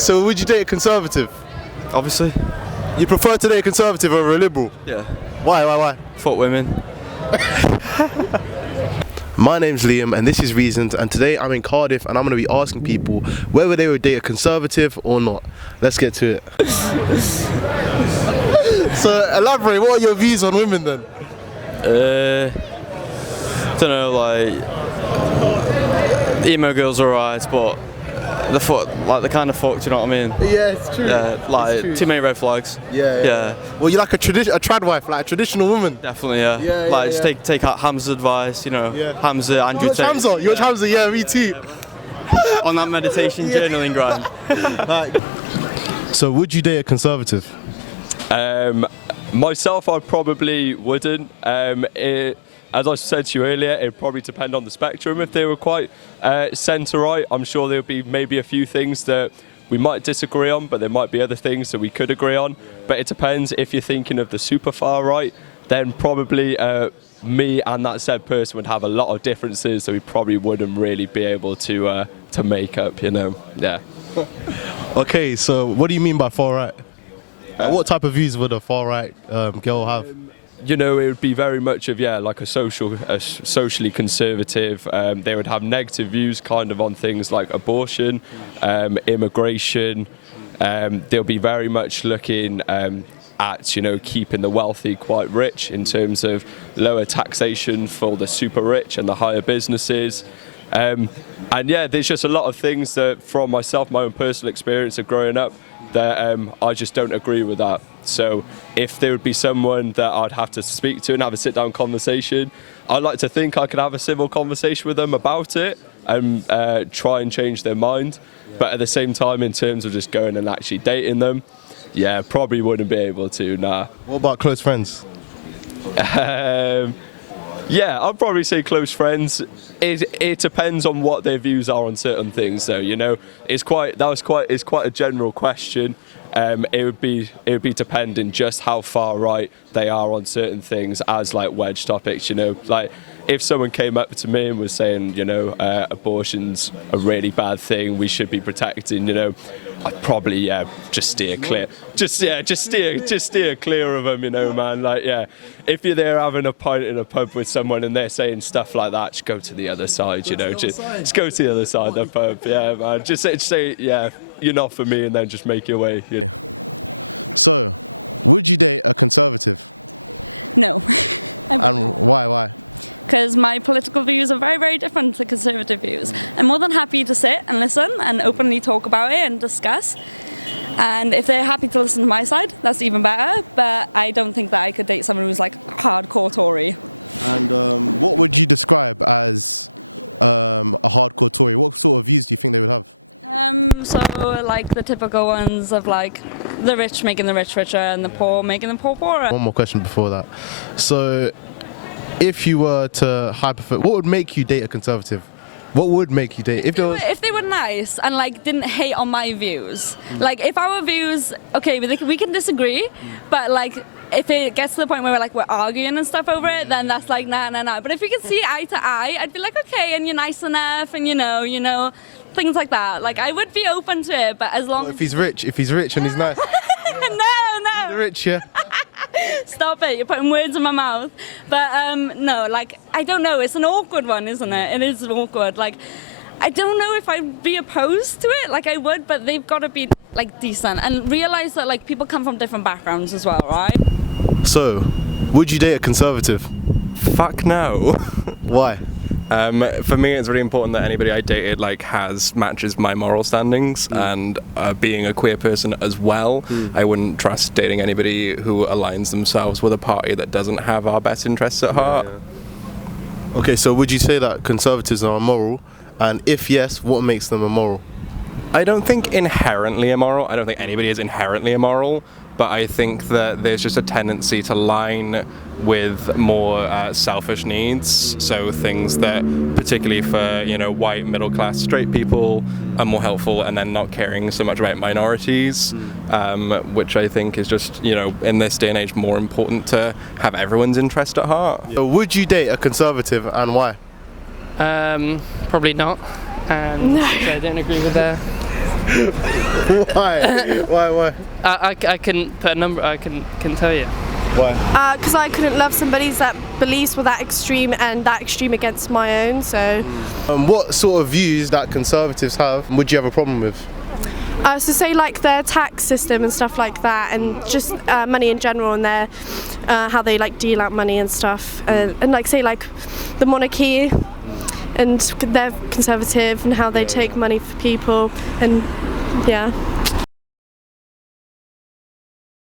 So would you date a conservative? Obviously. You prefer to date a conservative over a liberal? Yeah. Why? Fuck women. My name's Liam and this is Reasons, and today I'm in Cardiff and I'm going to be asking people whether they would date a conservative or not. Let's get to it. So elaborate, what are your views on women then? Don't know, like emo girls are alright, but the kind of fuck, do you know what I mean? Yeah, it's true. Yeah, like It's true. too many red flags. Yeah. Well, you like a trad wife, like a traditional woman. Definitely, yeah. Yeah, just take out Hamza's advice, you know. Yeah. Hamza, Andrew You watch Tate. Hamza? You watch Hamza? Yeah, me too. On that meditation journaling grind. So would you date a conservative? Myself, I probably wouldn't. As I said to you earlier, it'd probably depend on the spectrum. If they were quite centre-right, I'm sure there would be maybe a few things that we might disagree on, but there might be other things that we could agree on. But it depends. If you're thinking of the super far right, then probably me and that said person would have a lot of differences, so we probably wouldn't really be able to make up, you know. Yeah. Okay, so what do you mean by far right? What type of views would a far right girl have? You know, it would be very much of, like a socially conservative. They would have negative views kind of on things like abortion, immigration. They'll be very much looking at, you know, keeping the wealthy quite rich in terms of lower taxation for the super rich and the higher businesses. And yeah, there's just a lot of things that from myself, my own personal experience of growing up, that I just don't agree with that. So if there would be someone that I'd have to speak to and have a sit down conversation, I'd like to think I could have a civil conversation with them about it and try and change their mind. But at the same time, in terms of just going and actually dating them, yeah, probably wouldn't be able to, nah. What about close friends? Yeah, I'd probably say close friends. It depends on what their views are on certain things, though. You know, it's quite a general question. It would be depending just how far right they are on certain things as like wedge topics. You know, like if someone came up to me and was saying, you know, abortion's a really bad thing, we should be protecting. You know, I'd probably just steer clear. Just steer clear of them. You know, man. Like if you're there having a pint in a pub with someone and they're saying stuff like that, just go to the other side. You know, just go to the other side of the pub. Yeah, man. Just say you're not for me, and then just make your way. You know. So, would you date a conservative? No. And why? Because my political views are very, very different to conservative views. I'm more than happy to sit and listen and openly talk about it and discuss. And if they're happy to listen to my side, that's even better. But I don't think that I could date someone who's like hardcore Tory. And what would you describe as a hardcore Tory? What sort of views do you think they would have? So like the typical ones of like the rich making the rich richer and the poor making the poor poorer. One more question before that. So, if you were to what would make you date a conservative? What would make you date? If they were nice and like didn't hate on my views. Like if our views, okay, we can disagree, but like if it gets to the point where we're arguing and stuff over it, then that's like nah. But if we could see eye to eye, I'd be like okay, and you're nice enough, and you know things like that. Like I would be open to it, but as long as if he's rich and he's nice. No. He's rich, yeah. Stop it, you're putting words in my mouth. But no, like I don't know, it's an awkward one, isn't it? It is awkward. Like I don't know if I'd be opposed to it, like I would, but they've got to be like decent and realize that like people come from different backgrounds as well, right? So, would you date a conservative? Fuck no. Why? For me, it's really important that anybody I dated matches my moral standings, and being a queer person as well, I wouldn't trust dating anybody who aligns themselves with a party that doesn't have our best interests at heart. Okay, so would you say that conservatives are immoral? And if yes, what makes them immoral? I don't think inherently immoral. I don't think anybody is inherently immoral, but I think that there's just a tendency to line with more selfish needs. So things that, particularly for white middle class straight people, are more helpful, and then not caring so much about minorities, which I think is just in this day and age more important to have everyone's interest at heart. So would you date a conservative, and why? Probably not. And I don't agree with their Why? I couldn't put a number. I couldn't tell you. Why? Because I couldn't love somebody's that beliefs were that extreme and that extreme against my own. So, What sort of views that conservatives have would you have a problem with? so say like their tax system and stuff like that, and just money in general, and their how they like deal out money and stuff, and like say like the monarchy, and they're conservative and how they take money for people, and yeah.